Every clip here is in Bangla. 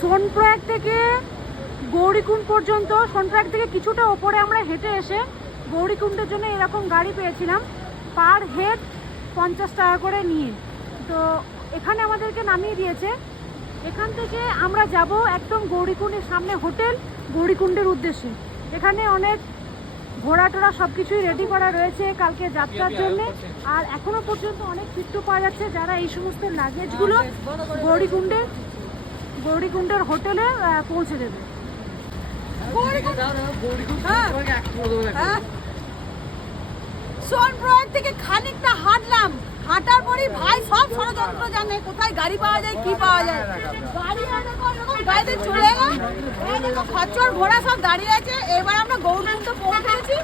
সোনপ্রয়াগ থেকে গৌরীকুণ্ড পর্যন্ত সোনপ্রয়াগ থেকে কিছুটা ওপরে আমরা হেঁটে এসে গৌরীকুণ্ডের জন্য এরকম গাড়ি পেয়েছিলাম পার হেড পঞ্চাশ টাকা করে নিয়ে। তো এখানে আমাদেরকে নামিয়ে দিয়েছে। এখান থেকে আমরা যাব একদম গৌরীকুণ্ডের সামনে হোটেল গৌরীকুণ্ডের উদ্দেশ্যে। এখানে অনেক ঘোড়া টোড়া সব কিছুই রেডি করা রয়েছে কালকে যাত্রার জন্য। আর এখনও পর্যন্ত অনেক চিত্র পাওয়া যাচ্ছে যারা এই সমস্ত লাগেজগুলো গৌরীকুণ্ডে গৌরীকুণ্ডের হোটেলে পৌঁছে দেবে। সোনপ্রয়াগ থেকে খানিকটা হাঁটলাম। হাঁটার পরেই ভাই সব ষড়যন্ত্র জানে, কোথায় গাড়ি পাওয়া যায়, কি পাওয়া যায়। গাড়ি চলে এলাম খচ্চর ঘোড়া সব দাঁড়িয়ে আছে। এবার আমরা গৌরকুণ্ড পৌঁছে গেছি।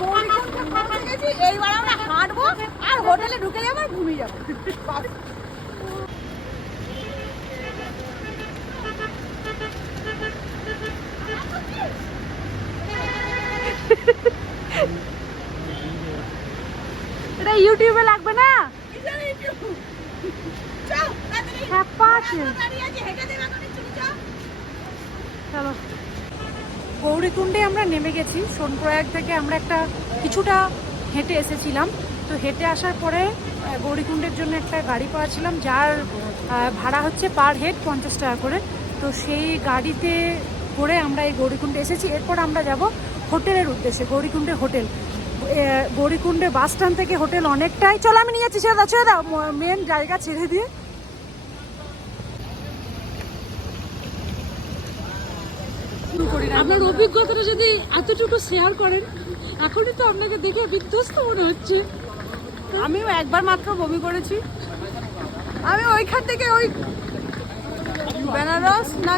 গৌরকুণ্ডে পৌঁছে গেছি। এইবার আমরা হাঁটবো, আর হোটেলে ঢুকে যাব আর ঘুমিয়ে যাব। ইউটিউবে লাগবে না? চল, চুরি চল। গৌরীকুণ্ডে আমরা নেমে গেছি। সোনপ্রয়াগ থেকে আমরা একটা কিছুটা হেঁটে এসেছিলাম। তো হেঁটে আসার পরে গৌরীকুণ্ডের জন্য একটা গাড়ি পাওয়াছিলাম যার ভাড়া হচ্ছে পার হেড পঞ্চাশ টাকা করে। তো সেই গাড়িতে করে আমরা এই গৌরীকুণ্ডে এসেছি। এরপর আমরা যাব হোটেলের উদ্দেশ্যে গৌরীকুণ্ডের হোটেল। গৌরীকুণ্ডে বাস স্ট্যান্ড থেকে হোটেল অনেকটাই। চলো আমি নিয়ে যাচ্ছি ছেড়ে দাও ছেড়ে দাও। মেন জায়গা ছেড়ে দিয়ে। আপনার অভিজ্ঞতাটা যদি এতটুকু শেয়ার করেন এখনই তো আপনাকে দেখে বিধ্বস্ত মনে হচ্ছে। আমিও একবার মাত্র বমি করেছি। আমি ওইখান থেকে ওই বেনারস না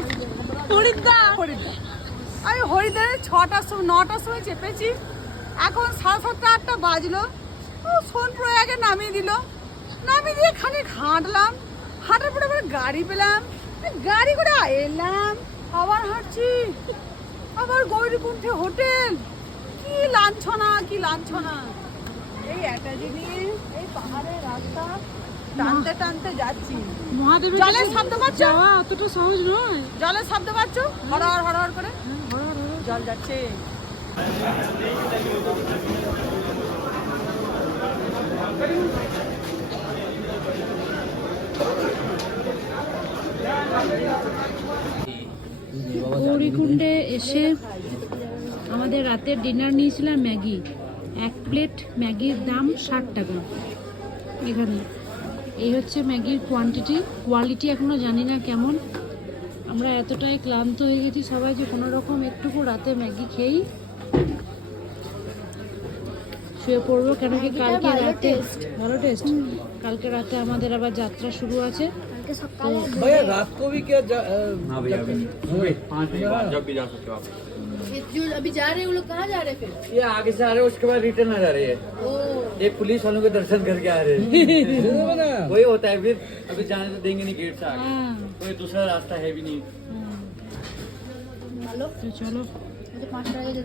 হরিদ্বার। হরিদ্বার। আমি হরিদ্বারে ছটার সময় নটার সময় চেপেছি। এখন সাড়ে সাতটা আটটা বাজলো। ও সোনপ্রয়াগে নামিয়ে দিল। নামিয়ে দিয়ে খানিক হাঁটলাম। হাঁটার পরে আবার গাড়ি পেলাম। গাড়ি করে এলাম। আবার হাঁটছি। আবার গৌরীকুণ্ঠে হোটেল। কি লাঞ্ছনা কি লাঞ্ছনা। এই একটা জিনিস এই পাহাড়ের রাস্তা। টানতে টানতে যাচ্ছি। মহাদেবের জলের শব্দ পাচ্ছ? যাওয়া অতটা সহজ নয়। জলের শব্দ পাচ্ছ? হরহর হরহর করে? জল যাচ্ছে। গৌরীকুণ্ডে এসে আমাদের রাতের ডিনার নিয়েছিলাম ম্যাগি। এক প্লেট ম্যাগির দাম ষাট টাকা। এখানে। এই হচ্ছে ম্যাগির কোয়ান্টিটি কোয়ালিটি এখনও জানি না কেমন। আমরা এতটাই ক্লান্ত হয়ে গেছি সবাই যে কোনো রকম একটুকু রাতে ম্যাগি খেয়েই শুয়ে পড়বো কেন কি কালকে রাতে ভালো টেস্ট কালকে রাতে আমাদের আবার যাত্রা শুরু আছে भैया रात को भी क्या जा, अ, हाँ भैया अभी सुबह पाँच बजे बाद जब भी जा सकते हो आप जो अभी जा रहे हैं वो लोग कहाँ जा रहे हैं फिर ये आगे से आ रहे हैं उसके बाद रिटर्न आ जा रहे हैं ओ ये पुलिस वालों के दर्शन करके आ रहे हैं ना वही होता है फिर अभी जाने तो देंगे नहीं गेट से आगे হ্যাঁ कोई दूसरा रास्ता है भी नहीं हेलो